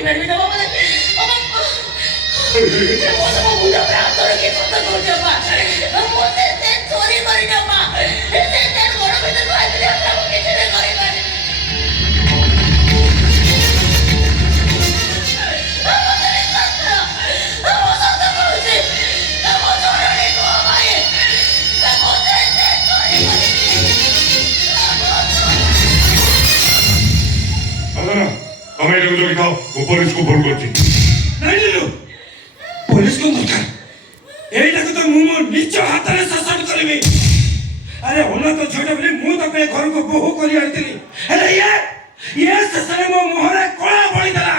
କହିପାରିବି ନା ବାବା ମୋ ସବୁ ମୁଣ୍ଡ ପ୍ରାନ୍ତର କି କଥା କହୁଛ ମା ମୁଁ ସେ ଚୋରି କରିନ ମା ସେ ଗୋଡ଼ ଭିତରକୁ ଆସିଲେ ମୁଁ କିଛି ବି କରିପାରିବି हमें जो लिखाओ वो पुलिस को फोन करती नहीं पुलिस को मत एटा को तो मुंह नीचे हाथ रे शासन करबे अरे होला तो छोटे बली मुंह तो पे घर को बोहू करी आइतली अरे ये ससरे मो मोहरे कोळा बळी दला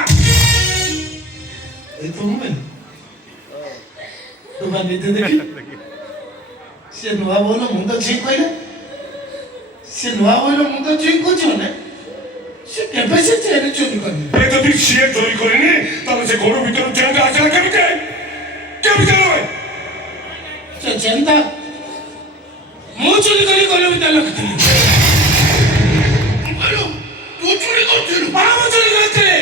ए तुम में तुम निते देखी से नुआ बोलो मुंह तो ठीक कइले से नुआ बोलो मुंह तो ठीक को छने से केबे से चेन चोरी करनी ए तो ठीक से चोरी करेनी तब से घर भीतर चेन आछला केमिते केमिते होय से चेनता मु चोरी करी गलो भीतर लगतली अरे तू चोरी करथिलु बाबा चोरी करथिले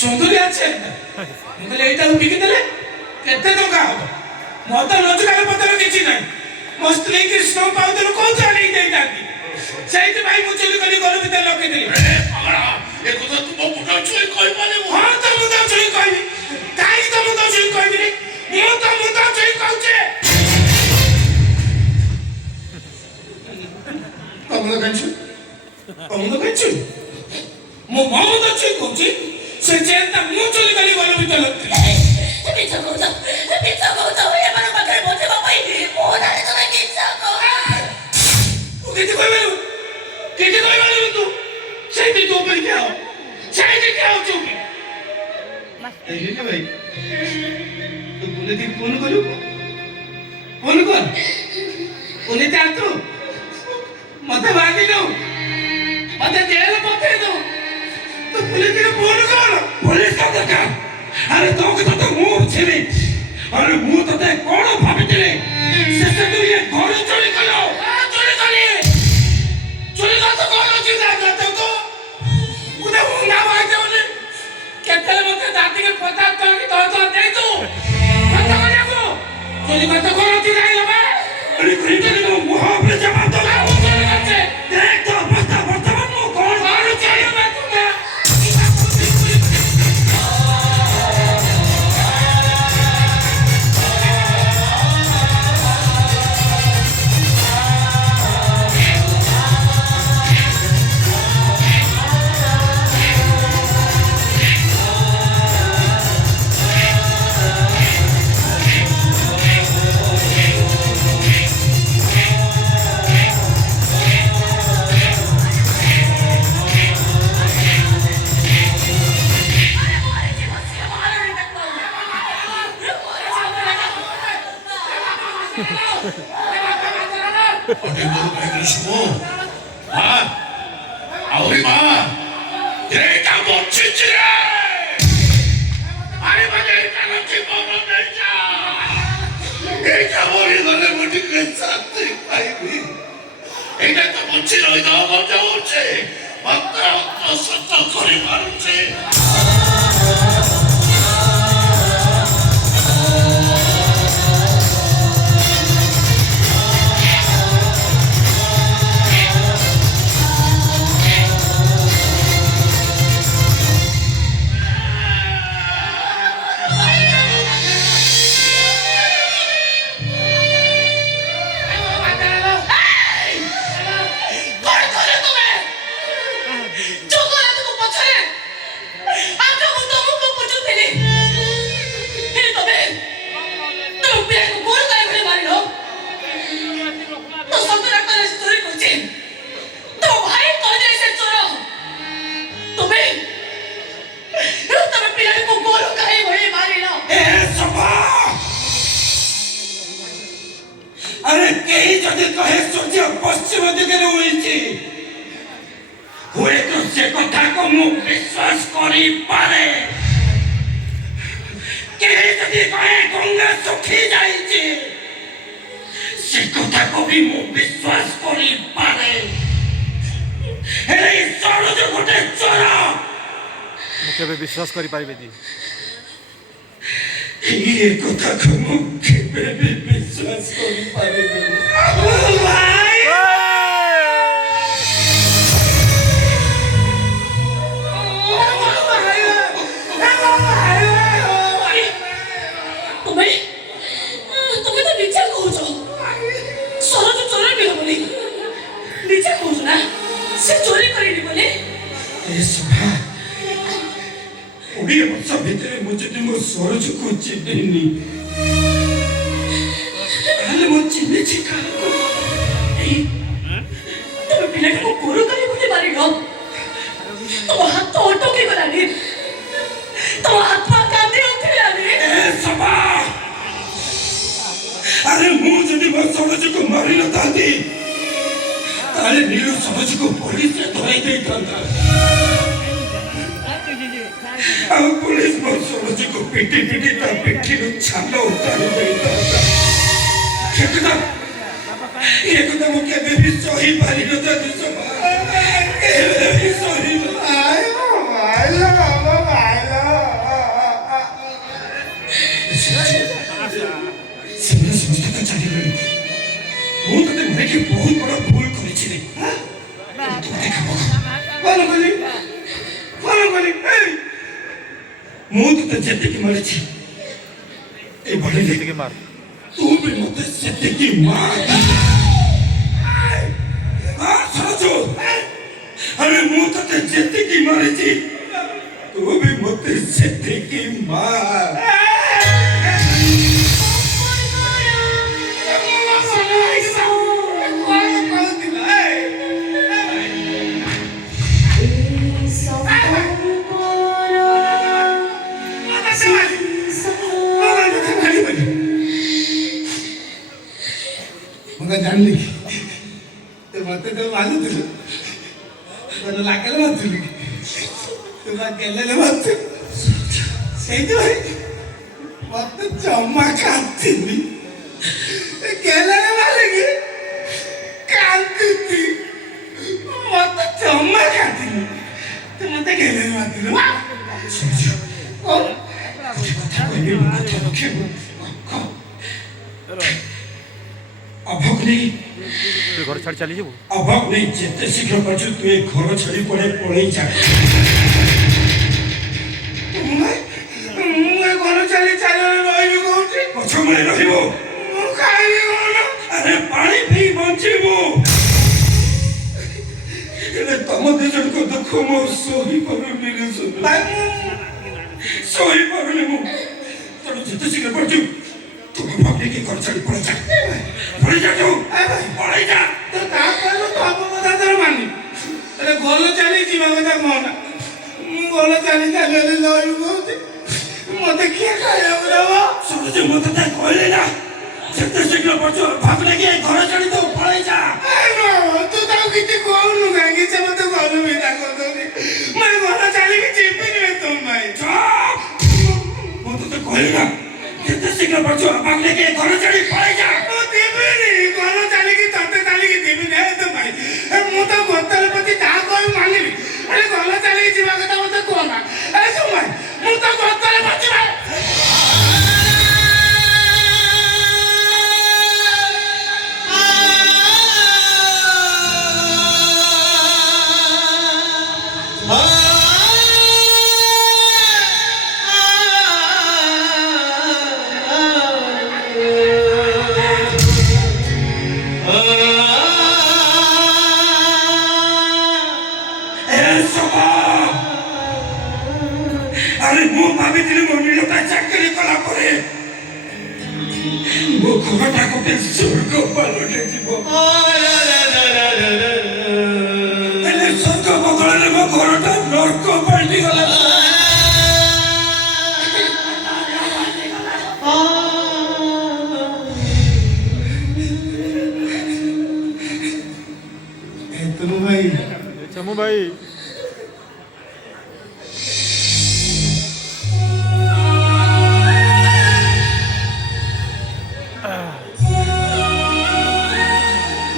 सुंदरी আছে মতে এইটা বিকি দেলে কেতে টাকা হবে মত রোজগার পত্র কিছু নাই ମୋ ସ୍ତ୍ରୀ କି ସ୍ନୋ ପାଉଡର କୋଉ ଜାଣି ଦେଇଥାନ୍ତି ସେଇଥିପାଇଁ ମୁଁ ଚୋରି କରି ଘର ଭିତରେ ରଖିଥିଲି ଏ ପାଗଳା ଏ କଥା ତୁ ମୋ ମୁଣ୍ଡ ଛୁଇଁ କହିପାରିବୁ ହଁ ତ ମୁଣ୍ଡ ଛୁଇଁ କହିବି କାହିଁ ତ ମୁଣ୍ଡ ଛୁଇଁ କହିବିନି ମୁଁ ତ ମୁଣ୍ଡ ଛୁଇଁ କହୁଛେ କମଲ କାଞ୍ଚୁ ମୁଁ ମୋ ମୁଣ୍ଡ ଛୁଇଁ କହୁଛି ସେ ଚେନ୍ଟା ମୁଁ ଚୋରି କରି ଘର ଭିତରେ ରଖିଥିଲି ମିଛ କହୁଛ ଏମାନଙ୍କ ପାଖରେ ବସିବା ପାଇଁ ମୋ ନାଁରେ ତମେ ମିଛ କିଛି କହିପାରିବୁ ତୁ ସେଇଠି ତୁ ଉପରେ କିଏ ହବ ସେଇଠି କିଏ ହଉ ଚୁପି ଏଇଟା ଭାଇ ତୁ ପୁନେତି ଫୋନ କରିବୁ ଫୋନ କର ପୁନେତି ଆସୁ ମତେ ବାଦି ଦଉ ମତେ ଜେଲ ପଠେଇ ଦଉ ତୁ ପୁନେତିରେ ଫୋନ କର ପୁଲିସ କା ଦରକାର अरे तो के तो मुंह छिली अरे मुंह तो ते कोण भाबितिले से तू ये घर चोरी कलो चोरी तो कोण अछि जा तो उदे मुंडा वाजे ओने केतले मते दाती के पता तो कि तो दे तू पता करे को चोरी तो कोण अछि जाई लबा अरे कहीं के मुंह पे जवाब दो चोरी करते देख तो बता वर्तमान मुंह कोण मारू चाहिए मैं तुमने 어디 뭐 배그시고 우리 마 내가 못 치지래 아니 맞아 일단은 집어넣어 내자 내가 머리 너네 못이 괜찮대 아이비 내가 또 못치러 너 먼저 오지 맞다 어서 거리 말지 अरे कहीं जदि कहे सूर्य पश्चिम दिगरे उड़िछि हुए तो से कथा को मु विश्वास करी पारे कहीं जदि कहे गंगा सुखी जाइछि से कथा को भी मु विश्वास करी पारे हेले ईश्वर जो गोटे चोर କେବେ ବିଶ୍ୱାସ କରିପାରିବେନି। ଏ କଥାକୁ ମୁଁ କେବେ ବି ବିଶ୍ୱାସ କରିପାରିବିନି। তুমি তুমি তো নিচে কହୁଛ ସରୋଜ ଚୋର ବି ବୋଲି ନିଜେ କହୁଛ ନା ସେ ଚୋରି କରିନି ବୋଲି। ଏ ସଭା 20 ବର୍ଷ ଭିତରେ ମୁଁ ଯଦି ମୋ ସରୋଜକୁ ଚିହ୍ନିନି ତାହେଲେ ମୁଁ ଚିହ୍ନିଛି କାହାକୁ? ତମେ ପିଲାଟାକୁ ଗୋରୁ କରି ବୋଲି ମାରିଲ। ତମ ହାତ ଅଟକି ଗଲାନି, ତମ ହାତ କାନ୍ଦି ଉଠିଲାନି। ଏ ସଭା ଆରେ ମୁଁ ଯଦି ମୋ ସରୋଜକୁ ମାରିନଥାନ୍ତି ତାହେଲେ ନୀଳୁ ସରୋଜକୁ ପୋଲିସରେ ଧରାଇ ଦେଇଥାନ୍ତା। ଆଉ ପୋଲିସ ମୋ ସରୋଜକୁ ପିଟି ପିଟି ତା ପିଠିରୁ ଛାଲ ଉତାରି ଦେଇଥାନ୍ତା। ଏ କଥା ମୁଁ କେବେ ବି ସହି ପାରିନଥାନ୍ତି ସଭା, କେବେ ବି ସହି ସେମାନେ ସମସ୍ତେ ତ ଚାଲିଗଲେ। ମୁଁ ତତେ ମାରିକି ବହୁତ ବଡ଼ ଭୁଲ କରିଛି ରେ। ତୁ ଦେଖା କଣ କଲି? ମୁଁ ତତେ ଯେତିକି ମାରିଛି ଏ ବଡି ସେତିକି ମାର। ତୁ ବି ମତେ ସେତିକି ମାର। ସରୋଜ ଆରେ ମୁଁ ତତେ ଯେତିକି ମାରିଛି ତୁ ବି ମତେ ସେତିକି ମାର। ଜାଣିଲି ମତେ ତ ମାରୁଥିଲୁ, ତୋର ଲାଗିଲେ ମାରୁଥିଲୁ, ତୁ ଗେଲେଲେ ମାରୁଥିଲୁ। ସେଇଥିପାଇଁ ମତେ ଜମା କାନ୍ଦିନି, ଗେଲେଲେ ମାରିକି କାନ୍ଦିନି। ମତେ ଜମା କାନ୍ଦିନି, ତୁ ମତେ ଗେଲେଲେ ମାରୁଥିଲୁ। ଅଭାବ ନେଇ ତୁ ଘର ଛାଡ଼ି ଚାଲିଯିବୁ। ଅଭାବ ନେଇ ଯେତେ ଶୀଘ୍ର ପାରୁଛୁ ତୁ ଏ ଘର ଛାଡ଼ି ପଳେଇ ଯା। ମୁଁ ଏ ଘର ଚାଲି ରହିବି କହୁଛି। ପଛ ମଳେ ରହିବ। ମୁଁ ଖାଇବି କଣ? ଆରେ ପାଣି ପିଇ ବଞ୍ଚିବୁ। ହେଲେ ତମ ଦି ଜଣଙ୍କ ଦୁଃଖ ମୁଁ ସହିପାରୁନି ରେ ସୁନ୍ଦର। ସହିପାରୁନି ମୁଁ। ତେଣୁ ଯେତେ ଶୀଘ୍ର ପାରୁଛୁ ତୁ ଅଭାବ ନେଇକି ଘର ଛାଡ଼ି ପଳେଇ ଯା। ପଳେଇ ଯା ତୁ, ପଳେଇ ଯା। ତ ତା କହିଲୁ ତ ଆମ କଥା ତୋର ମାନି ଘର ଚାଲି ଯିବା କଥା କହନା। ମୁଁ ଘର ଚାଲି ରହିବି କହୁଛି। ମତେ କିଏ ଖାଇବାକୁ ଦବ? ସରୋଜ ମୁଁ ତତେ କହିଲି ନା ଯେତେ ଶୀଘ୍ର ପାରୁଛୁ ଅଭାବ ନେଇକି ଘର ଛାଡ଼ି ତୁ ପଳେଇ ଯା। ତୁ ତାକୁ କିଛି କହୁନୁ କାହିଁକି? ସେ ମତେ ଘରୁ ବିଦା କରିଦଉନି। ମୁଁ ଘର ଚାଲିକି ଯିବିନି ତୁମ ଭାଇ। ମୁଁ ତତେ କହିଲି ନା ଯେତେ ଶୀଘ୍ର ପାରୁଛୁ ଅଭାବ ନେଇକି ଘର ଛାଡ଼ି ପଳେଇ ଯା। ମୁଁ ଦେବିନି, ଘର ଚାଲିକି ତତେ ଚାଲିକି ଦେବିନି। ତ ଭାଇ ମୁଁ ତ ଗୋତର ପ୍ରତି ଯାହା କହିବି ମାନିବି। ଘର ଚାଲିକି ଯିବା କଥା ମତେ କୁହନା। ଭାଇ ମୁଁ ତ ଗୋତର ପ୍ରତି ଆରେ ମୁଁ ଭାବିଥିଲି ମୋ ନିରତା ଚାକିରି କଲା ପରେ ମୋ ଘରଟା ଗୋଟେ ସ୍ୱର୍ଗ ପାଲଟି ଯିବ। ହେଲେ ସ୍ୱର୍ଗ ବଦଳରେ ମୋ ଘରଟା ନର୍କ ପାଲଟିଗଲା। ଚମୁ ଭାଇ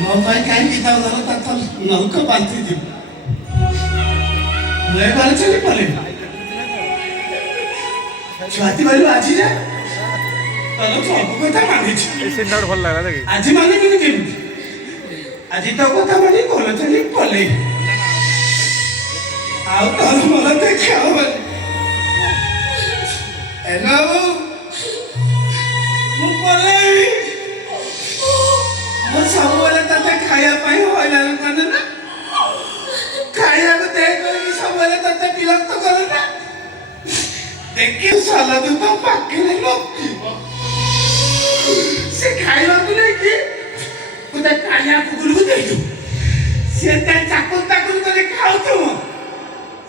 ମୋ ପାଇଁ କାହିଁକି ତା ଘର ତାର ନୌକ ବାନ୍ତି ଯିବ। ମୁଁ ଏ ଘର ଚାଲି ପଳେଇବି। ଛୁଆତି କହିଲୁ ଆଜି ଯା ତୋର ସବୁ କଥା ମାନିଛୁ এই সিনটা ভালো লাগলা দেখি ଆଜି ମାନିବିନି କେମିତି ଆଜି ତୋ କଥା ମାନି ଭଲ ଚାଲି ପଳେଇ ଆଉ ତୋର ମୋର ଦେଖା ହବନି ହେଲୋ ମୁଁ ପଳେଇବି ମୁଁ ସବୁବେଳେ ତତେ ଖାଇବା ପାଇଁ ହଇରାଣ କରେ ନା ଖାଇବାକୁ ଦେ କହିକି ସବୁବେଳେ ତତେ ବିରକ୍ତ କରେ ନା ଦେଖି ସାଲାଦ ତ ପାଖରେ ନଥିବ ସେ ଖାଇବାକୁ ନେଇକି ଗୋଟେ କାଳିଆ କୁକୁରକୁ ଦେଇଛୁ ସେ ତା ଚାକୁର ତାକୁର କରି ଖାଉଥିବ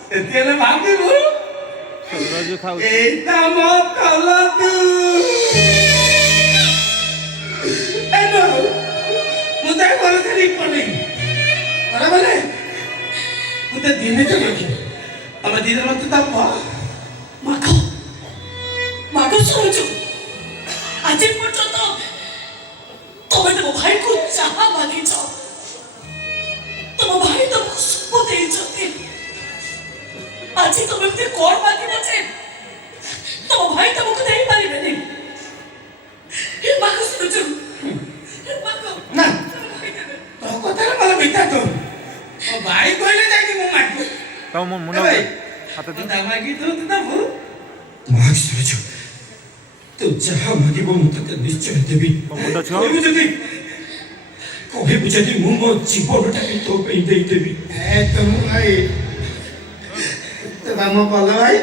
ସେତେବେଳେ ଭାବିବୁ রোজ খাও এইটা ମୋ କଲତୁ ମୁଁ ତା ଘରେ ଛାଡ଼ି ପଳେଇବି ବରାବର ମୁଁ ତ ଦିନେ ତ ଦେଖିବି ଆମେ ଦିନେ ମତେ ତା ମାଗ ମାଗ ଶୁଣୁଛୁ ଆଜି ପର୍ଯ୍ୟନ୍ତ ତମେ ତମ ଭାଇକୁ ଯାହା ମାଗିଛ ତମ ଭାଇ ତମକୁ ସବୁ ଦେଇଛନ୍ତି ଆଜି ତମେ ଏମିତି କଣ ମାଗିବ ଯେ ତମ ଭାଇ ତମକୁ ଦେଇପାରିବେନି ମାଗ ଶୁଣୁଛୁ ମାଗ ନା ତୋ କଥାରେ मला ମିଠା ତ ମୋ ଭାଇ କହିଲେ ଯାଇକି ମୁଁ ମାଗି তাও মনে ভাই হাতে দিন তা ମାଗି ତୁ ଦେବୁ ମାଗ ଶୁଣୁଛୁ ତୁ ଯାହା ମାଗିବ ମୁଁ ତତେ ନିଶ୍ଚୟ ଦେବି ମୁଣ୍ଡ ଛୁଆ କହିବୁ ଯଦି ମୁଁ ମୋ ଜୀବନଟା ବି ତୋ ପାଇଁ ଦେଇଦେବି ତମ ଭାଇ ତମ ଭଲ ଭାଇ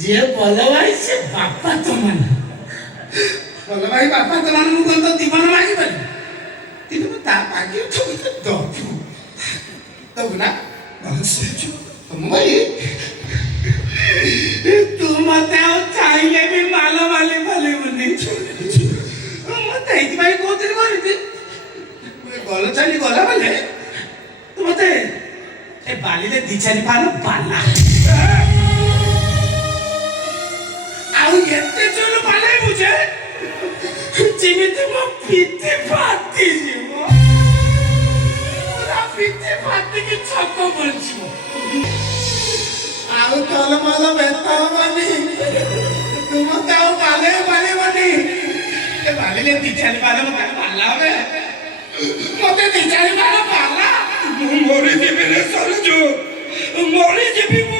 ଯିଏ ଭଲ ଭାଇ ସେ ବାପା ତ ମାନ ଭଲ ଭାଇ ବାପା ତ ମାନ ମୁଁ କଣ ତ ଜୀବନ ମାଗିପାରିବି କିନ୍ତୁ ମୁଁ ତା ମାଗି ଦବୁ ନା ତମ ଭାଇ ତୁ ମତେ ଆଉ ଚାହିଁଲେ ବି ମାଲ ମାଲି ପାରିବୁନି ମତେ ଏଇଥିପାଇଁ କହୁଥିଲି କରିବି ଗଲ ଚାଲି ଗଲା ବେଲେ ତୁ ମତେ ଏ ବାଲିରେ ଦି ଚାରି ପାନ ପାଲା ଆଉ ଏତେ ଜୋର ପାଲେଇବୁ ଯେ ଯେମିତି ମୋ ପିଠି ଫାଟିଯିବ ପୁରା ପିଠି ଫାଟିକି ଛକ ପଡ଼ିଯିବ ଆଉ ତଲ ମଲ ବ୍ୟସ୍ତ ହବନି ତୁ ମତେ ଆଉ ପାଲେଇ ପାରିବନି ଏ ବାଲିରେ ଦି ଚାରି ପାନ ମତେ ପାଲା হবে ମତେ ଦି ଚାରି ପାନ ପାଲା ମୁଁ ମରିଯିବି ରେ ସରୋଜ ମରିଯିବି ମୁଁ